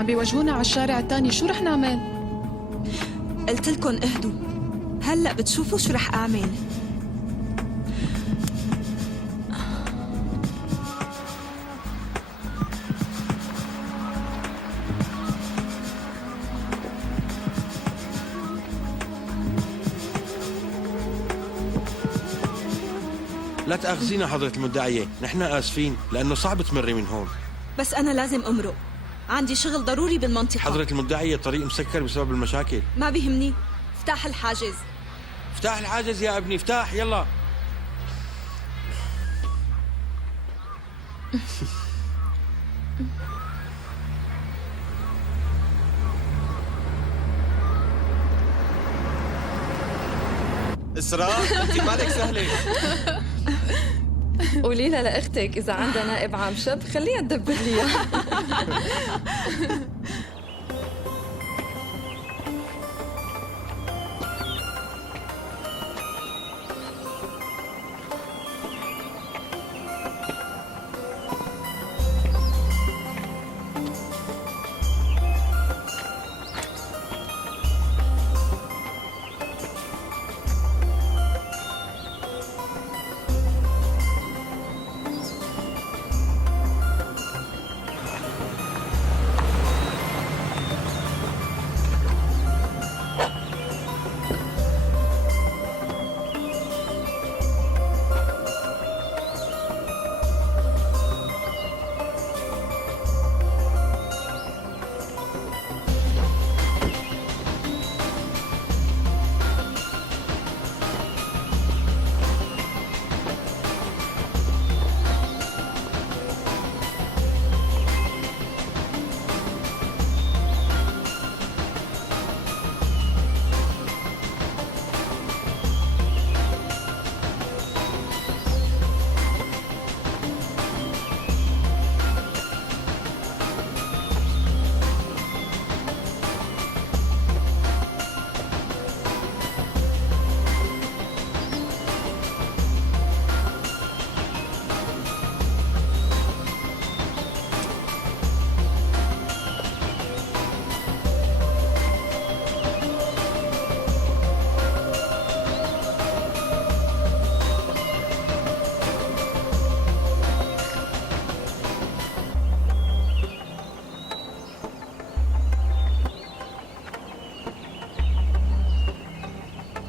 عم بيوجهونا على الشارع الثاني، شو رح نعمل؟ قلت لكم اهدوا، هلا بتشوفوا شو رح اعمل. لا تأخذينا حضرة المدعية، نحن آسفين لأنه صعب تمري من هون. بس انا لازم امرق، عندي شغل ضروري بالمنطقة. حضرة المدعية الطريق مسكر بسبب المشاكل. ما بيهمني، افتح الحاجز. افتح الحاجز يا ابني، افتح يلا. إسراء انت مالك سهله. قولي لها لاختك اذا عندها نائب عام شاب خليها تدبر لي اياه.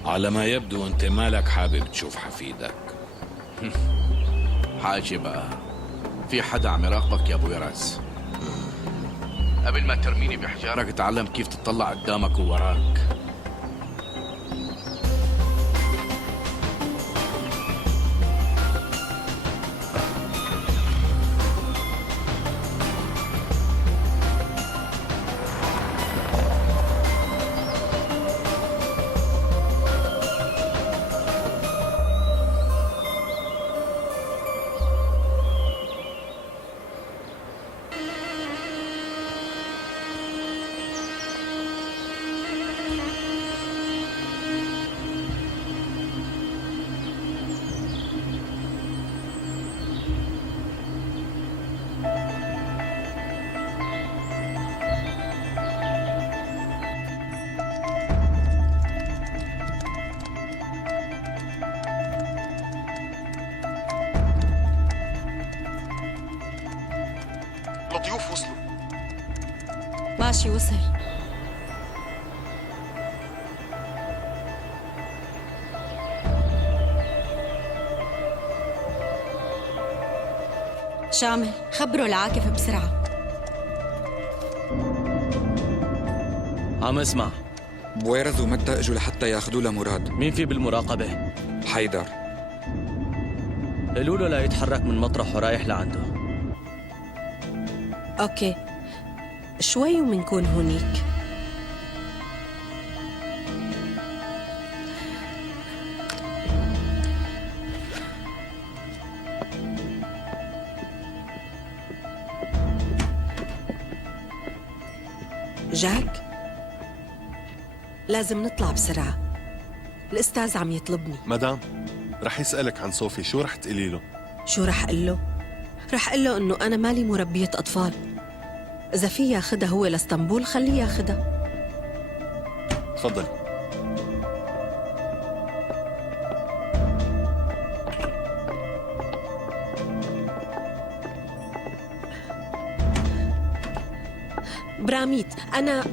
على ما يبدو انت مالك حابب تشوف حفيدك. حاجة بقى، في حدا عم يراقبك يا ابو يراس. قبل ما ترميني بحجارك اتعلم كيف تطلع قدامك ووراك. الضيوف وصلوا. ماشي وصل. شامل خبروا العاكف بسرعة. عم اسمع. بويرز ومتى اجوا لحتى ياخذوا لمراد. مين في بالمراقبة؟ حيدر. قالوا له لا يتحرك من مطرح ورايح لعنده. اوكي، شوي ومنكون هونيك. جاك، لازم نطلع بسرعة، الأستاذ عم يطلبني. مدام، رح يسألك عن صوفي، شو رح تقولي له؟ شو رح أقول له؟ رح أقول له إنه أنا مالي مربية أطفال، إذا في ياخدها هو لاسطنبول خليه ياخدها. تفضلي. براميت أنا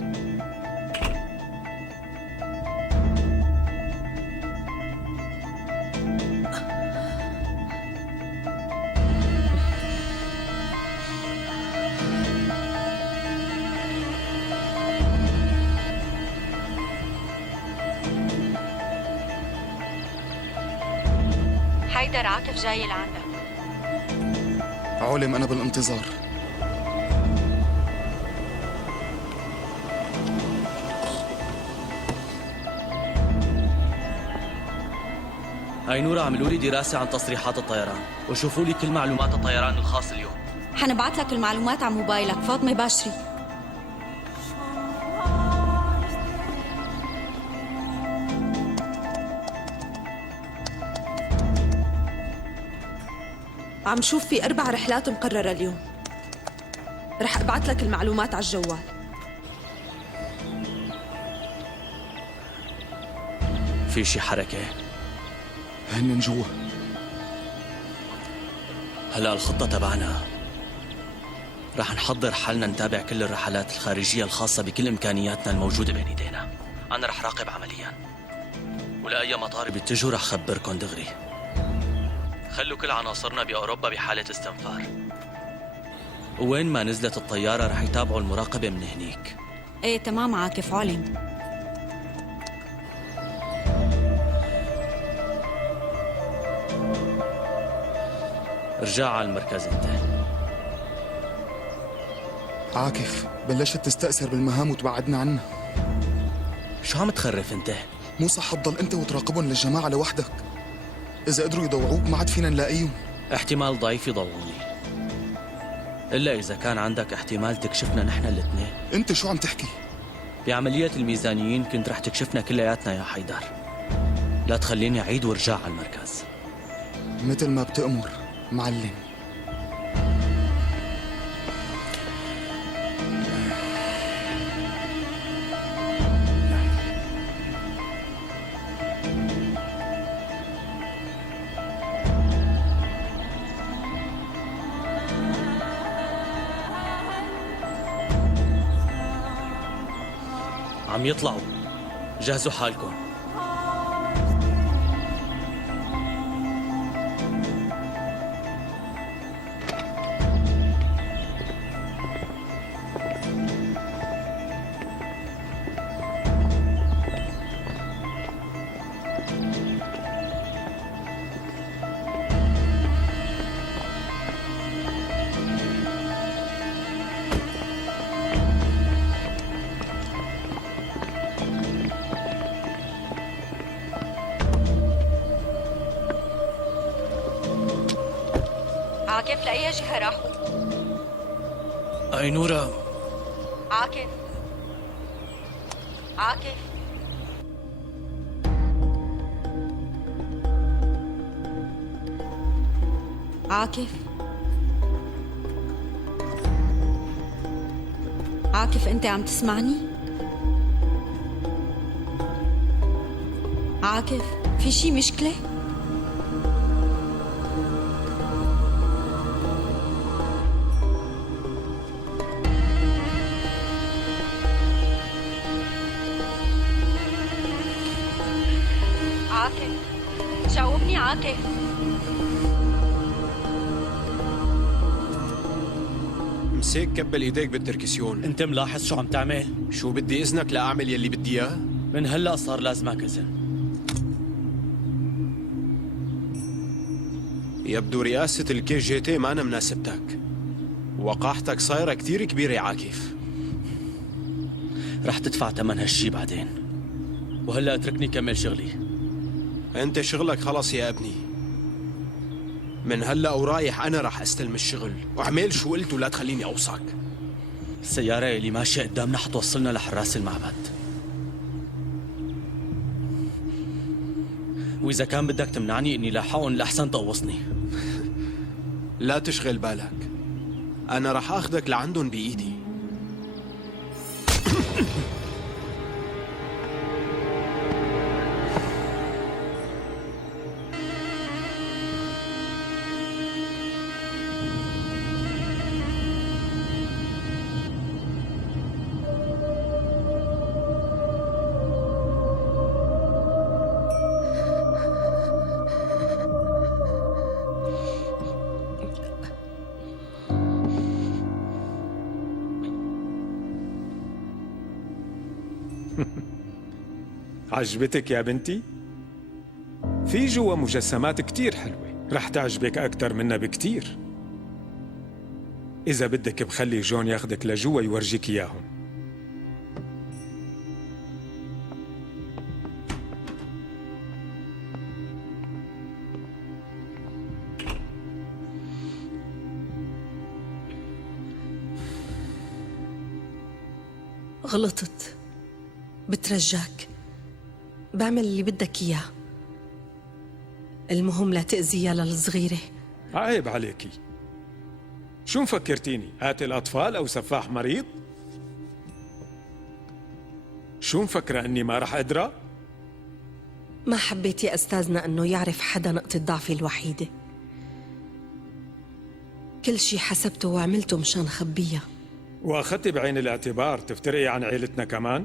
حيدر عاطف جاي لعندك. علم أنا بالانتظار. هاي نورة عملوا لي دراسة عن تصريحات الطيران وشوفوا لي كل معلومات الطيران الخاص اليوم. حنبعت لك المعلومات على موبايلك. فاطمة باشري. عم شوف في 4 رحلات مقررة اليوم. رح ابعت لك المعلومات على الجوال. في شي حركة؟ هن جوا. هلا الخطة تبعنا رح نحضر حالنا نتابع كل الرحلات الخارجية الخاصة بكل إمكانياتنا الموجودة بين إيدينا. أنا رح راقب عمليا، ولأي مطار بيتجهوا رح خبركن دغري. خلوا كل عناصرنا بأوروبا بحالة استنفار، وين ما نزلت الطيارة رح يتابعوا المراقبة من هنيك. ايه تمام عاكف. علم. ارجع على المركز انت. عاكف بلشت تستأثر بالمهام وتبعدنا عنها. شو عم تخرف انت؟ مو صح تضل انت وتراقبهم للجماعة لوحدك. إذا قدروا يضوعوك ما عاد فينا نلاقيهم. احتمال ضعيف يضووني، إلا إذا كان عندك احتمال تكشفنا نحن الاثنين. انت شو عم تحكي؟ بعملية الميزانيين كنت رح تكشفنا كلياتنا يا حيدر. لا تخليني أعيد وارجع على المركز. مثل ما بتأمر معلم. عم يطلعوا، جهزوا حالكم. عاكف لأي جهة راحوا؟ أي نورة؟ عاكف. عاكف. عاكف. عاكف أنت عم تسمعني؟ عاكف في شي مشكلة؟ عاكف جاوبني عاكف. مسيك كبل ايديك بالتركسيون. أنت ملاحظ شو عم تعمل؟ شو بدي اذنك لاعمل يلي بدي اياه؟ من هلأ صار لازمك إذن. يبدو رئاسة الكي جي تي ما أنا مناسبتك. وقاحتك صايرة كتير كبيرة يا عاكف. رح تدفع ثمن هالشي بعدين، وهلأ اتركني كمل شغلي. أنت شغلك خلص يا ابني. من هلأ ورايح أنا رح أستلم الشغل، واعمل شو قلت ولا تخليني أوصاك. السيارة اللي ماشية قدامنا حتوصلنا لحراس المعبد، وإذا كان بدك تمنعني إني لاحقهم لأحسن تقوصني. لا تشغل بالك، أنا رح أخذك لعندهم بإيدي. عجبتك يا بنتي؟ في جوا مجسمات كتير حلوة رح تعجبك أكتر منا بكتير. إذا بدك بخلي جون ياخدك لجوا يورجيك إياهم. غلطت، بترجاك بعمل اللي بدك إياه، المهم لا تأذيها للصغيرة. عيب عليكي، شو مفكرتيني؟ قاتل أطفال أو سفاح مريض؟ شو مفكرة أني ما رح أدرى؟ ما حبيت يا أستاذنا أنه يعرف حدا نقطة ضعفي الوحيدة. كل شي حسبته وعملته مشان خبيها. وأخذت بعين الاعتبار تفترقي عن عيلتنا كمان؟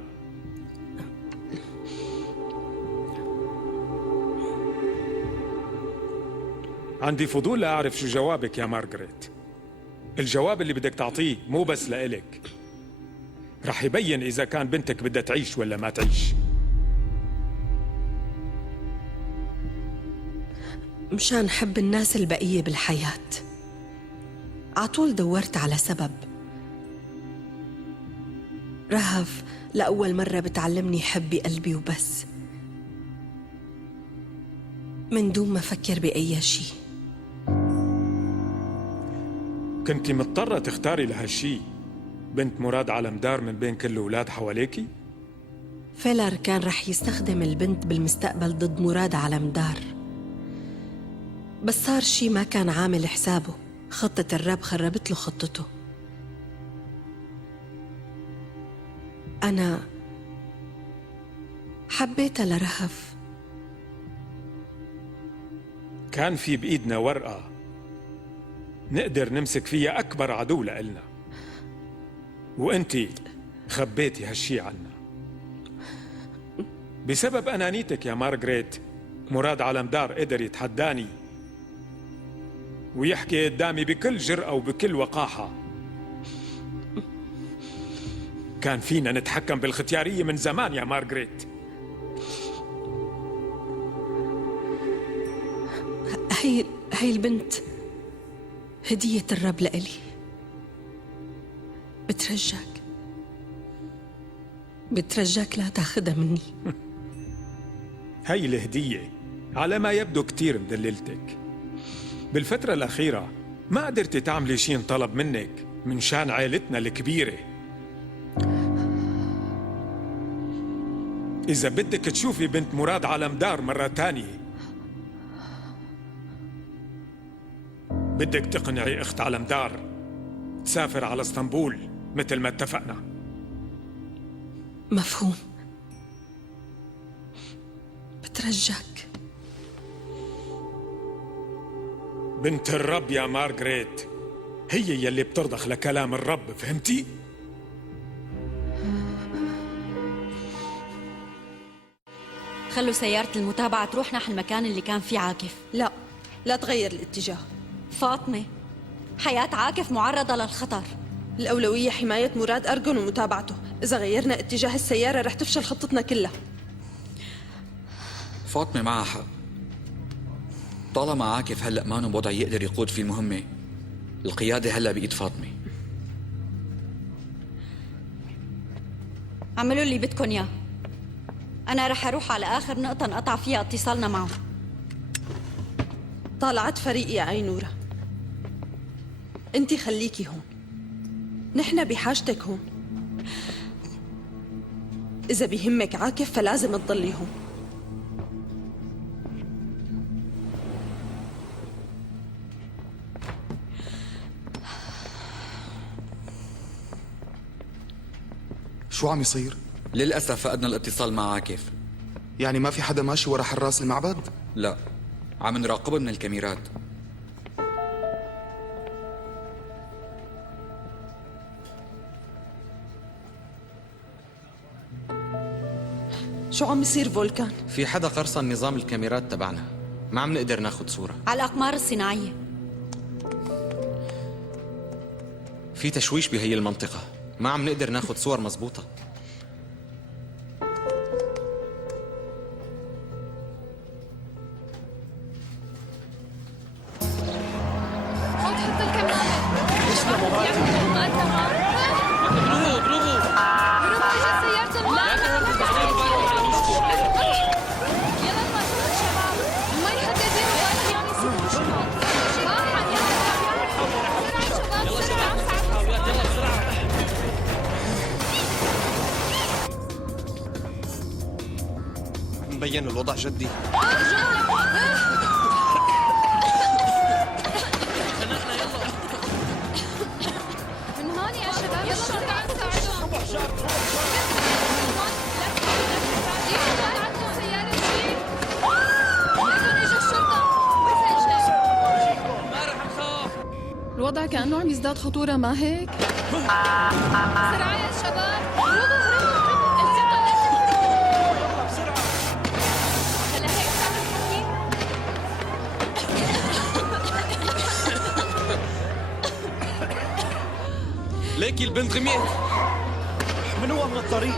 عندي فضول لأعرف شو جوابك يا مارغريت. الجواب اللي بدك تعطيه مو بس لإلك، رح يبين إذا كان بنتك بدها تعيش ولا ما تعيش. مشان حب الناس البقية بالحياة عطول دورت على سبب. رهف لأول مرة بتعلمني حبي قلبي وبس، من دون ما أفكر بأي شي. كنتي مضطرة تختاري لهالشي بنت مراد علمدار من بين كل الأولاد حواليكي؟ فيلر كان رح يستخدم البنت بالمستقبل ضد مراد علمدار، بس صار شي ما كان عامل حسابه. خطة الرب خربت له خطته. أنا حبيتها لرهف. كان في بإيدنا ورقة نقدر نمسك فيها أكبر عدو لإلنا، وأنتي خبيتي هالشي عنا بسبب أنانيتك يا مارغريت. مراد علمدار قدر يتحداني ويحكي قدامي بكل جرأة وبكل وقاحة. كان فينا نتحكم بالختيارية من زمان يا مارغريت. هاي البنت هدية الرب لإلي. بترجاك لا تاخدها مني. هاي الهدية على ما يبدو كتير مدللتك. بالفترة الأخيرة ما قدرتي تعملي شي انطلب منك من شان عائلتنا الكبيرة. إذا بدك تشوفي بنت مراد علمدار مرة تانية بدك تقنعي أخت علمدار تسافر على اسطنبول مثل ما اتفقنا. مفهوم. بترجاك. بنت الرب يا مارغريت هي يلي بترضخ لكلام الرب، فهمتي؟ خلوا سيارة المتابعة تروح نحو المكان اللي كان فيه عاكف. لا تغير الاتجاه. فاطمة، حياة عاكف معرضة للخطر. الأولوية حماية مراد أرجن ومتابعته. إذا غيرنا اتجاه السيارة رح تفشل خطتنا كلها. فاطمة معها حق. طالما عاكف هلأ مانو بوضع يقدر يقود فيه المهمة، القيادة هلأ بإيد فاطمة. اعملوا اللي بدكن اياه. أنا رح أروح على آخر نقطة انقطع فيها اتصالنا معه. طالعت فريق يا عينورة. انتي خليكي هون، نحن بحاجتك هون. إذا بيهمك عاكف فلازم تضلي هون. شو عم يصير؟ للأسف فقدنا الاتصال مع عاكف. يعني ما في حدا ماشي ورا حراس المعبد؟ لا، عم نراقبه من الكاميرات. شو عم يصير فولكان؟ في حدا قرصن نظام الكاميرات تبعنا، ما عم نقدر ناخد صورة. على الأقمار الصناعية في تشويش بهي المنطقة، ما عم نقدر ناخد صور مزبوطة. مبين الوضع جدي. من هون يا شباب الشرطة عم تساعدهم. عندكم سيارة جيب. لازم اجى الشرطة. وين اجى؟ ما رح نخاف. الوضع كأنه عم يزداد خطورة، ما هيك؟ بسرعة يا شباب. هربوا الشرطة لازم تروح. بسرعة. هلا هيك صار الحكي. ليكي البنت غميت. احملوها من الطريق.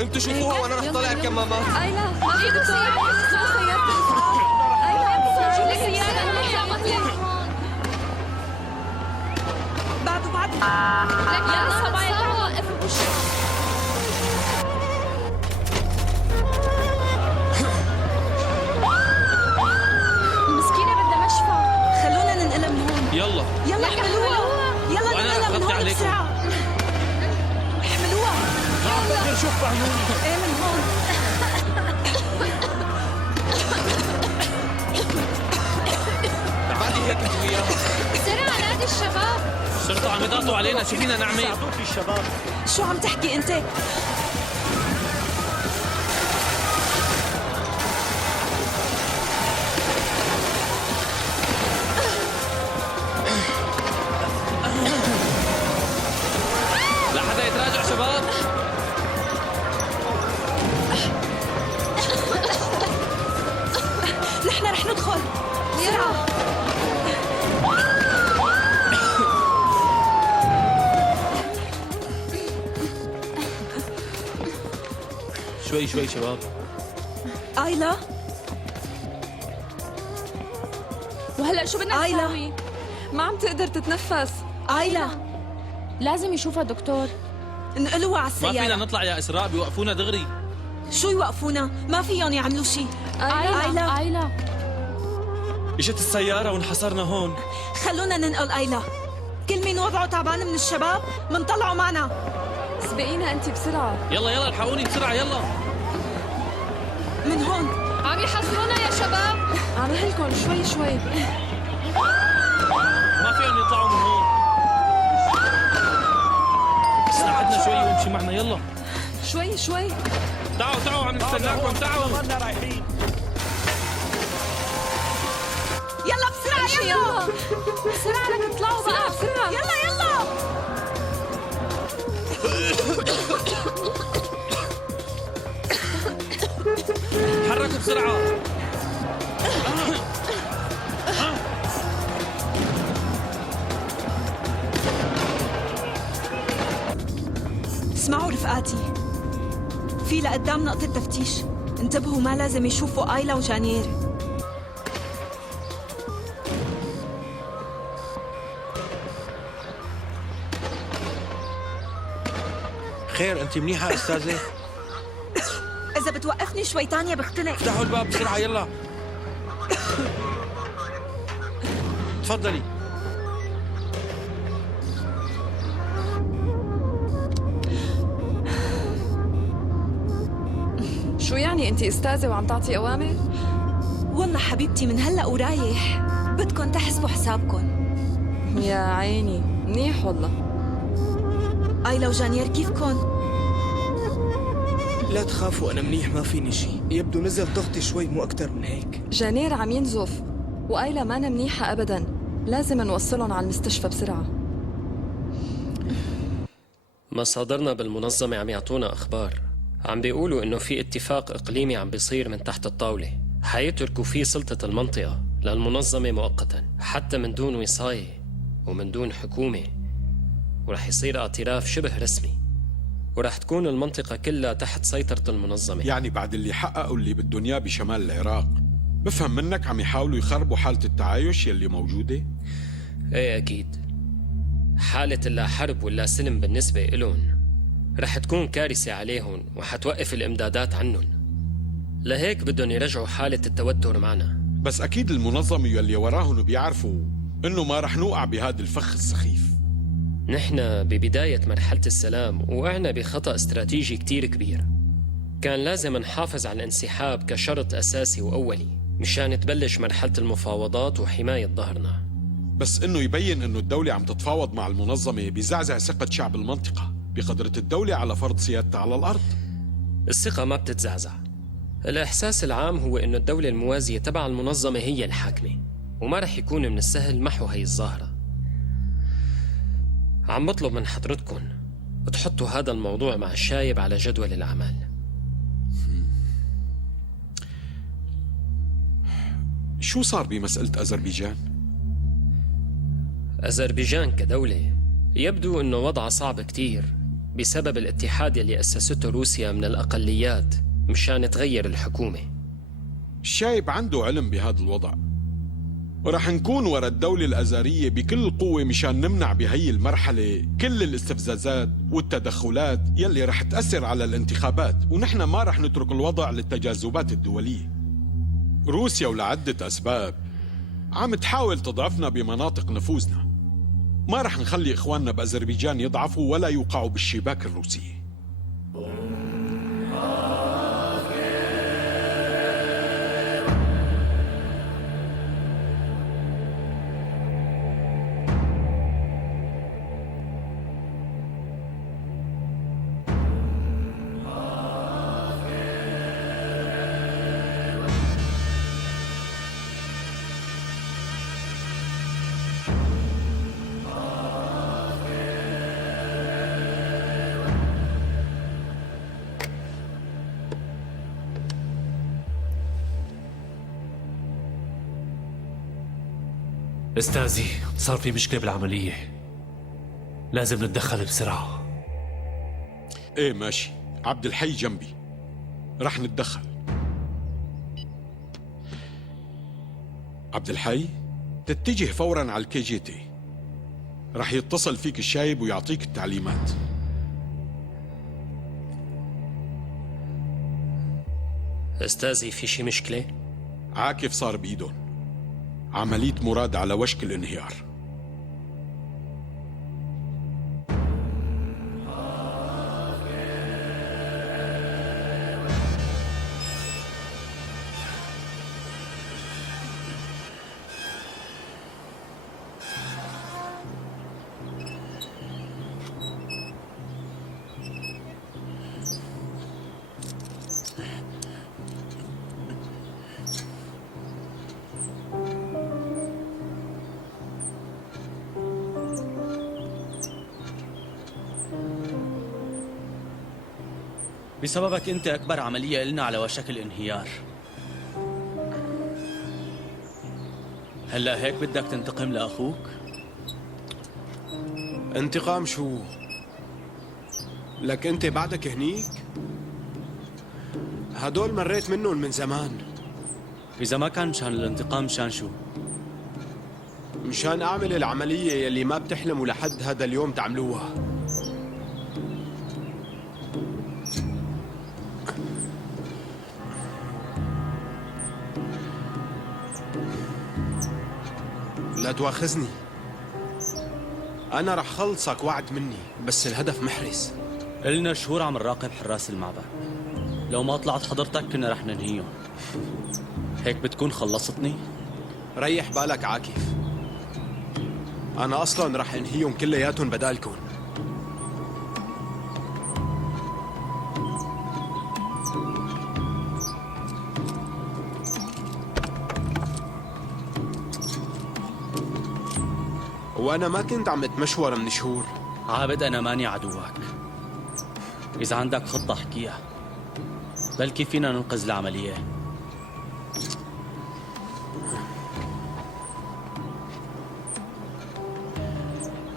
انتوا شوفوها وانا رح طالع الكمامات. ايلا ما في دكتور سيارة الإسعاف. ايلا شو لك سيارة بعده يلا صبايا تعالوا وقفوا بالشارع. المسكينة بدها مشفى. خلونا ننقلها من هون. يلا يلا احملوها. يلا وأنا ننقلها من أخذت هون عليكم. بسرعة. احملوها. بقدر شوف بعيوني. ايه من هون. بعدي هيك انت وياها. بسرعة نادي الشباب. الشرطة عم يضغطوا علينا، شو فينا نعمل؟ ساعدوكي الشباب. شو عم تحكي انت؟ لا حدا يتراجع شباب. نحن رح ندخل. بسرعة. شوي شوي شباب. آيلا. وهلا شو بدنا آيلا. نسوي؟ ما عم تقدر تتنفس. آيلا. لازم يشوفها دكتور. انقلوها على ما فينا السيارة. نطلع يا إسراء، بيوقفونا دغري. شو يوقفونا؟ ما فيهم يعملوا شيء. آيلا. آيلا اجت السيارة وانحصرنا هون. خلونا ننقل آيلا. كل مين وضعه تعبان من الشباب منطلعوا معنا. سبقينا انت بسرعة. يلا يلا الحقوني بسرعة يلا. من هون. عم يحصرونا يا شباب. عم هلكن شوي شوي. ما فيهم يطلعوا من هون. ساعدنا شوي وامشي معنا يلا. شوي شوي. تعالوا عم نستناكم تعالوا. يلا بسرعة يلا. بسرعة لك اطلعوا بقى بسرعة. يلا يلا. تحركوا بسرعة. اسمعوا رفقاتي، في لقدام نقطة تفتيش. انتبهوا ما لازم يشوفوا آيلا وجانير. خير انت منيحة استاذة؟ إذا بتوقفني شوي تانية بختنق. افتحوا الباب بسرعة يلا. تفضلي. شو يعني انت استاذة وعم تعطي اوامر؟ والله حبيبتي من هلا ورايح بدكن تحسبوا حسابكن. يا عيني منيح والله. آيلا وجانير كيفكن؟ لا تخافوا انا منيح ما فيني شيء. يبدو نزل ضغطي شوي مو اكثر من هيك. جانير عم ينزف وآيلا مانا منيحة ابدا. لازم نوصلهم على المستشفى بسرعة. مصادرنا بالمنظمة عم يعطونا أخبار، عم بيقولوا إنه في اتفاق إقليمي عم بيصير من تحت الطاولة، حيتركوا فيه سلطة المنطقة للمنظمة مؤقتا حتى من دون وصاية ومن دون حكومة، ورح يصير اعتراف شبه رسمي، ورح تكون المنطقة كلها تحت سيطرة المنظمة. يعني بعد اللي حققوا اللي بدهم اياه بشمال العراق، بفهم منك عم يحاولوا يخربوا حالة التعايش يلي موجودة؟ ايه أكيد. حالة اللا حرب واللا سلم بالنسبة إلهم رح تكون كارثة عليهم وحتوقف الإمدادات عنهم، لهيك بدهم يرجعوا حالة التوتر معنا. بس أكيد المنظمة يلي وراهم بيعرفوا إنه ما رح نوقع بهذا الفخ السخيف. نحن ببداية مرحلة السلام وقعنا بخطأ استراتيجي كتير كبير. كان لازم نحافظ على الانسحاب كشرط أساسي وأولي مشان تبلش مرحلة المفاوضات وحماية ظهرنا. بس انه يبين انه الدولة عم تتفاوض مع المنظمة بيزعزع ثقة شعب المنطقة بقدرة الدولة على فرض سيادتها على الأرض. الثقة ما بتتزعزع. الإحساس العام هو إنه الدولة الموازية تبع المنظمة هي الحاكمة، وما رح يكون من السهل محو هي الظاهرة. عم بطلب من حضرتكم تحطوا هذا الموضوع مع الشايب على جدول الأعمال. شو صار بمسألة أذربيجان؟ أذربيجان كدولة يبدو إنه وضعها صعب كتير بسبب الاتحاد اللي أسسته روسيا من الأقليات مشان تغير الحكومة. الشايب عنده علم بهذا الوضع، ورح نكون ورا الدولة الأزارية بكل قوة مشان نمنع بهي المرحلة كل الاستفزازات والتدخلات يلي رح تأثر على الانتخابات، ونحن ما رح نترك الوضع للتجاذبات الدولية. روسيا ولعدة أسباب عم تحاول تضعفنا بمناطق نفوذنا. ما رح نخلي إخواننا بأذربيجان يضعفوا ولا يوقعوا بالشباك الروسية. استاذي، صار في مشكلة بالعملية، لازم نتدخل بسرعة. ايه ماشي، عبد الحي جنبي، رح نتدخل. عبد الحي تتجه فورا على الكي جي تي، رح يتصل فيك الشايب ويعطيك التعليمات. استاذي في شي مشكلة؟ عاكف صار بإيدهم، عملية مراد على وشك الانهيار. بسببك انت اكبر عملية إلنا على وشك الانهيار. هلا هيك بدك تنتقم لأخوك؟ انتقام شو؟ لك انت بعدك هنيك؟ هدول مريت منهم من زمان. إذا ما كان مشان الانتقام مشان شو؟ مشان اعمل العملية يلي ما بتحلموا لحد هذا اليوم تعملوها. لا تواخذني، أنا رح خلصك وعد مني، بس الهدف محرز. إلنا شهور عم نراقب حراس المعبد، لو ما طلعت حضرتك كنا رح ننهيهم. هيك بتكون خلصتني؟ ريح بالك عاكف، أنا أصلاً رح انهيهم كلياتهم بدالكم. وأنا ما كنت عم اتمشور من شهور. عابد أنا ماني عدوك، إذا عندك خطة احكيها، بلكي فينا ننقذ العملية.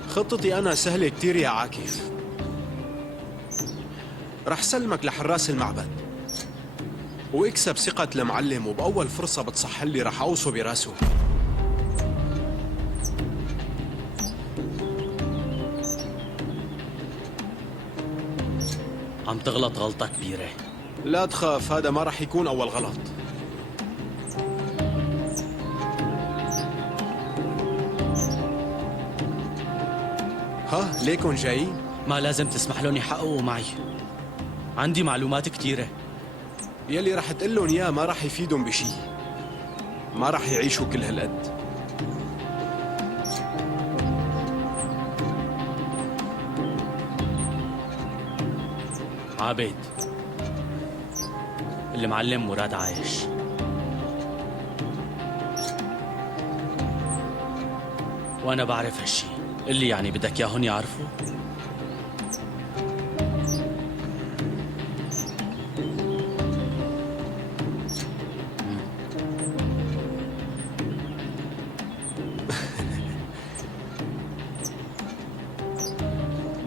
خطتي أنا سهلة كتير يا عاكف. رح سلمك لحراس المعبد واكسب ثقة المعلم، وبأول فرصة بتصحلي رح أوصه براسه. عم تغلط غلطة كبيرة. لا تخاف، هذا ما رح يكون أول غلط. ها ليكن جايين؟ ما لازم تسمح لهم يحققوا معي، عندي معلومات كتيرة. يلي رح تقلن اياه ما رح يفيدهم بشي. ما رح يعيشوا كل هالقد. عابد، المعلم مراد عايش. وانا بعرف هالشي. اللي يعني بدك ياهن يعرفوا؟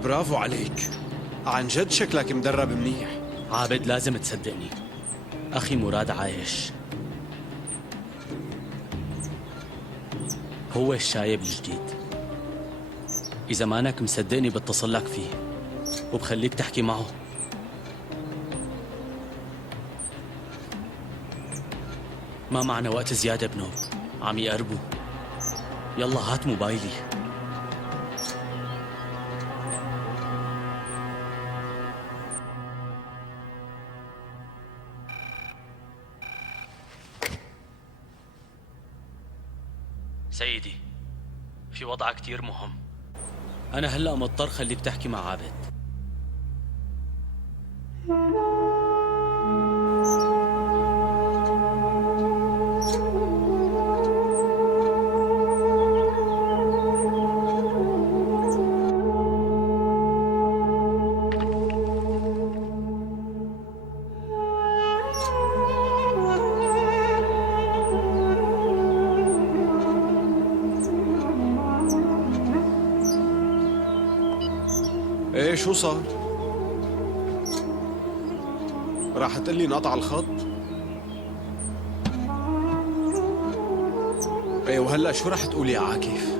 برافو عليك، عن جد شكلك مدرب منيح. عابد لازم تصدقني، أخي مراد عايش. هو الشايب الجديد. إذا مانك مصدقني بتصل لك فيه وبخليك تحكي معه. ما معنا وقت زيادة بنوب، عم يقربوا. يلا هات موبايلي. سيدي، في وضع كتير مهم. أنا هلأ مضطر خليك تحكي مع عابد. ايه شو صار؟ راح تقلي انقطع الخط؟ ايه وهلا شو راح تقولي يا عاكف؟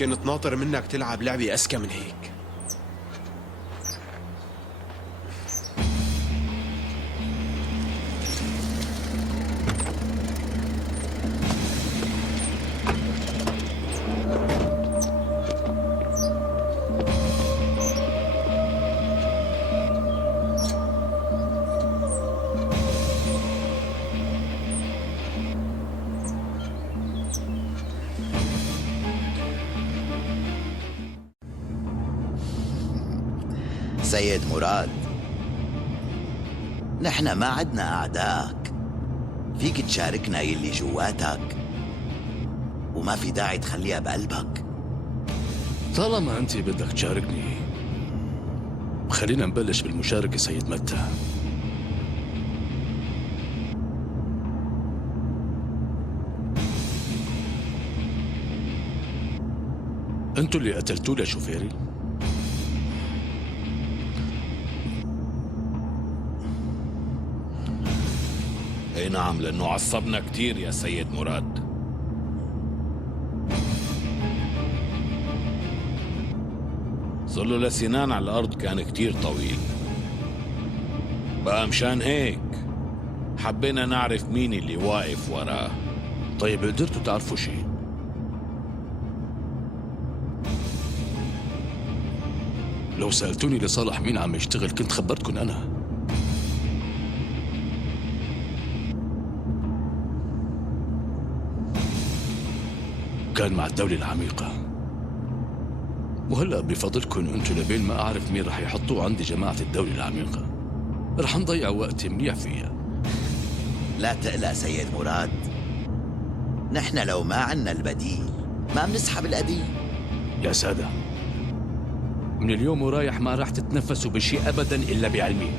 كنت ناطر منك تلعب لعبة أذكى من هيك. سيد مراد، نحن ما عدنا أعدائك. فيك تشاركنا يلي جواتك وما في داعي تخليها بقلبك. طالما أنت بدك تشاركني، خلينا نبلش بالمشاركة سيد متى. أنتوا اللي قتلتوا لي شوفيري؟ اي نعم، لانه عصبنا كتير يا سيد مراد. صله لسنان على الارض كان كتير طويل. بقى مشان هيك حبينا نعرف مين اللي واقف وراه. طيب قدرتوا تعرفوا شيء؟ لو سألتوني لصالح مين عم يشتغل كنت خبرتكن أنا. كان مع الدولة العميقة، وهلأ بفضلكن انتو لبين ما أعرف مين رح يحطوه عندي جماعة الدولة العميقة رح نضيع وقت منيح فيها. لا تقلق سيد مراد، نحن لو ما عنا البديل ما بنسحب القديم. يا سادة، من اليوم ورايح ما راح تتنفسوا بشيء أبدا إلا بعلمي.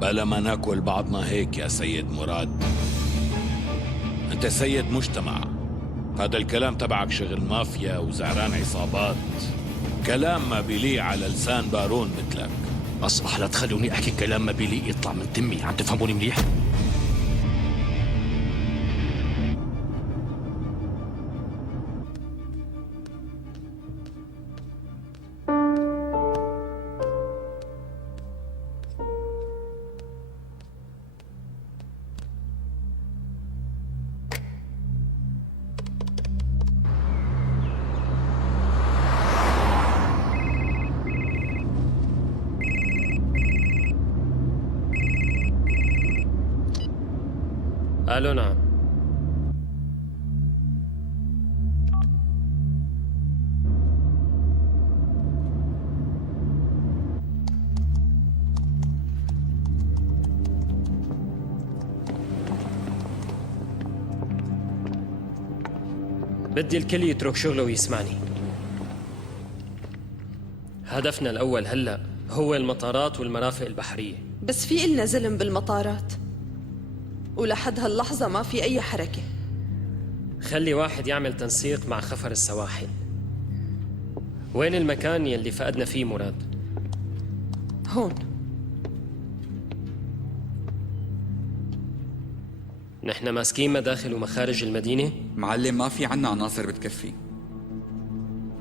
بلا ما ناكل بعضنا هيك يا سيد مراد. انت سيد مجتمع، هذا الكلام تبعك شغل مافيا وزعران عصابات، كلام ما بيليق على لسان بارون مثلك. أصبح لا تخلوني أحكي كلام ما بيليق يطلع من تمي، عم تفهموني مليح؟ قالوا نعم. بدي الكل يترك شغله ويسمعني. هدفنا الأول هلأ هو المطارات والمرافق البحرية. بس في إلنا زلم بالمطارات، ولحد هاللحظة ما في أي حركة. خلي واحد يعمل تنسيق مع خفر السواحل. وين المكان يلي فقدنا فيه مراد؟ هون. نحن ماسكين مداخل ومخارج المدينة؟ معلم ما في عنا عناصر بتكفي.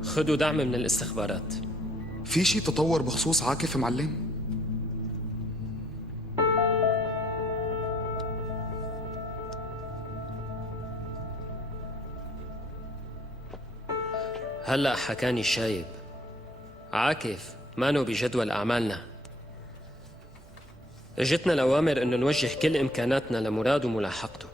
خدوا دعم من الاستخبارات. في شي تطور بخصوص عاكف معلم؟ هلأ حكاني الشايب عاكف مانو بجدول أعمالنا. اجتنا الأوامر إنه نوجه كل إمكاناتنا لمراد وملاحقته.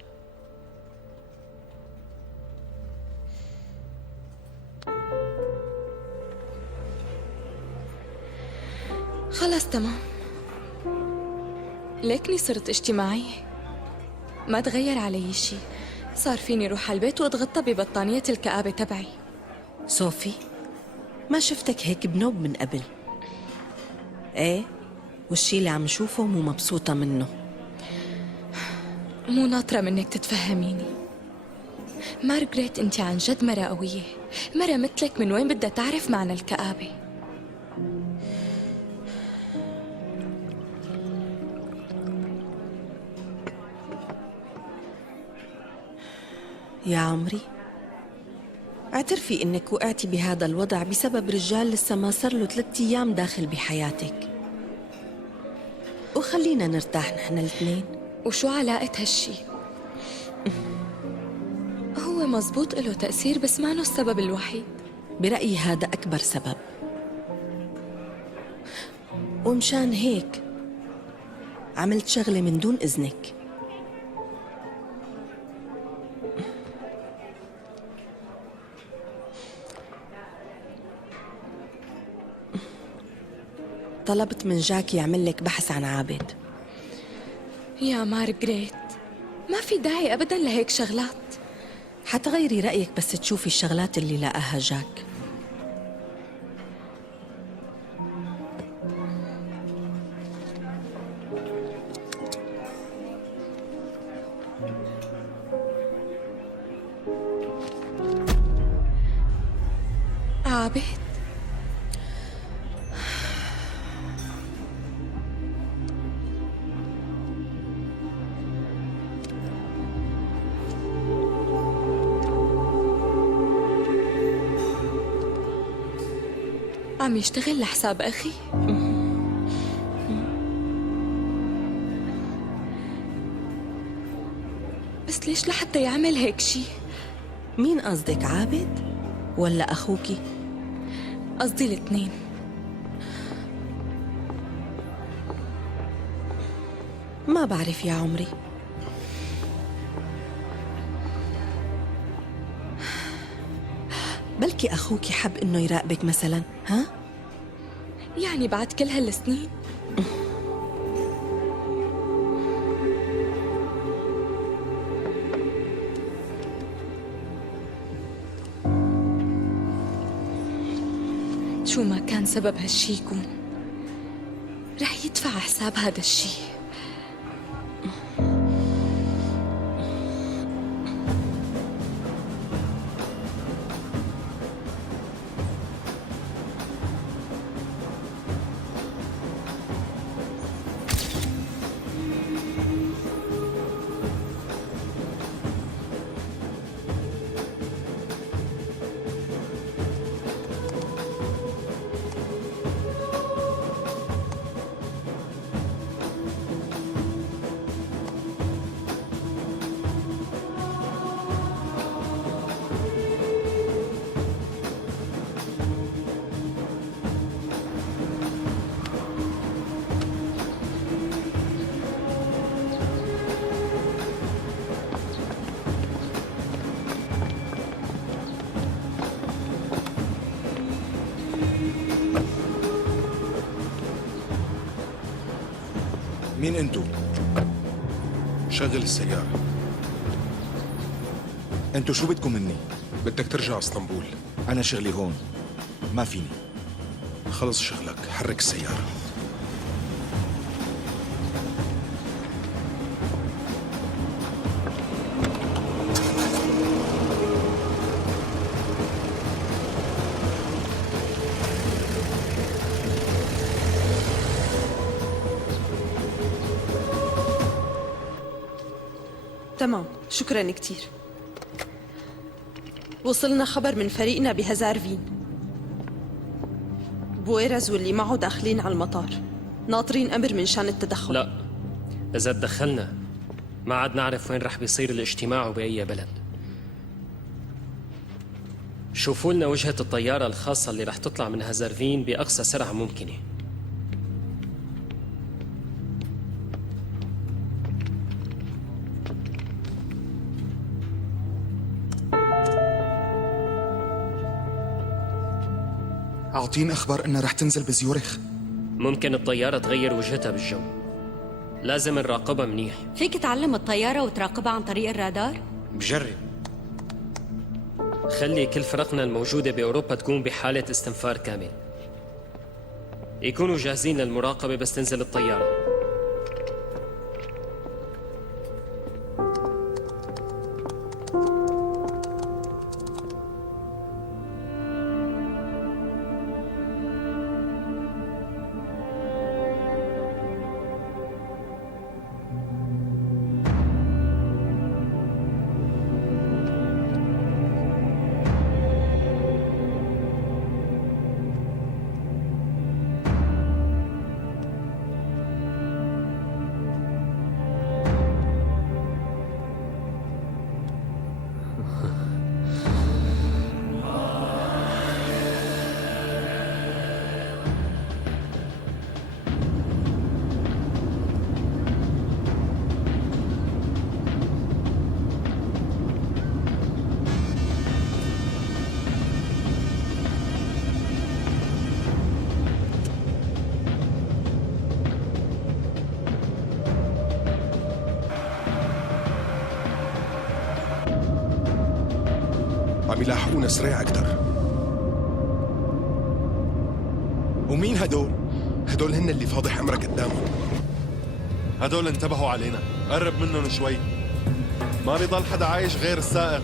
خلص تمام. ليكني صرت اجتماعية، ما تغير علي شي. صار فيني روح على البيت واتغطى ببطانية الكآبة تبعي. صوفي، ما شفتك هيك بنوب من قبل. ايه، والشي اللي عم شوفه مو مبسوطة منه. مو ناطرة منك تتفهميني مارغريت. انت عن جد مرة قوية، مرة مثلك من وين بدها تعرف معنى الكآبة. يا عمري، اعترفي انك وقعتي بهذا الوضع بسبب رجال لسه ما صار له 3 أيام داخل بحياتك. وخلينا نرتاح نحن الاثنين. وشو علاقة هالشي؟ هو مزبوط له تأثير بس ما له السبب الوحيد. برأيي هذا أكبر سبب، ومشان هيك عملت شغلة من دون إذنك. طلبت من جاك يعمل لك بحث عن عابد. يا مارغريت، ما في داعي أبداً لهيك شغلات. حتغيري رأيك بس تشوفي الشغلات اللي لقاها جاك. عابد، عم يشتغل لحساب أخي. بس ليش لحتى يعمل هيك شي؟ مين قصدك، عابد ولا أخوكي؟ قصدي الاثنين. ما بعرف يا عمري. بلكي أخوكي حب إنه يراقبك مثلاً، ها؟ يعني بعد كل هالسنين؟ شو ما كان سبب هالشي يكون، رح يدفع حساب هذا الشي. مين انتو؟ شغل السيارة. انتو شو بدكم مني؟ بدك ترجع اسطنبول. انا شغلي هون، ما فيني. خلص شغلك، حرك السيارة. تمام، شكراً كتير. وصلنا خبر من فريقنا بهزارفين. بويرز واللي معه داخلين على المطار، ناطرين أمر من شان التدخل. لا، إذا تدخلنا ما عاد نعرف وين رح بيصير الاجتماع وبأي بلد. شوفوا لنا وجهة الطيارة الخاصة اللي رح تطلع من هزارفين بأقصى سرعة ممكنة. أعطيني أخبار إنها رح تنزل بزيورخ. ممكن الطيارة تغير وجهتها بالجو، لازم نراقبها منيح. فيك تعلم الطيارة وتراقبها عن طريق الرادار؟ بجرب. خلي كل فرقنا الموجودة بأوروبا تكون بحالة استنفار كامل، يكونوا جاهزين للمراقبة بس تنزل الطيارة. عم يلاحقونا سريع أكتر. ومين هدول؟ هدول هن اللي فاضح أمرك قدامهم. هدول انتبهوا علينا، قرب منهم شوي. ما بيضل حدا عايش غير السائق.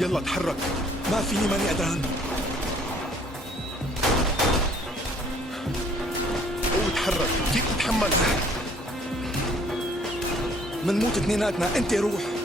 يلا تحرك. ما فيني، ماني قدران. قوم تحرك، فيك تتحمل. منموت اثنيناتنا، انت روح.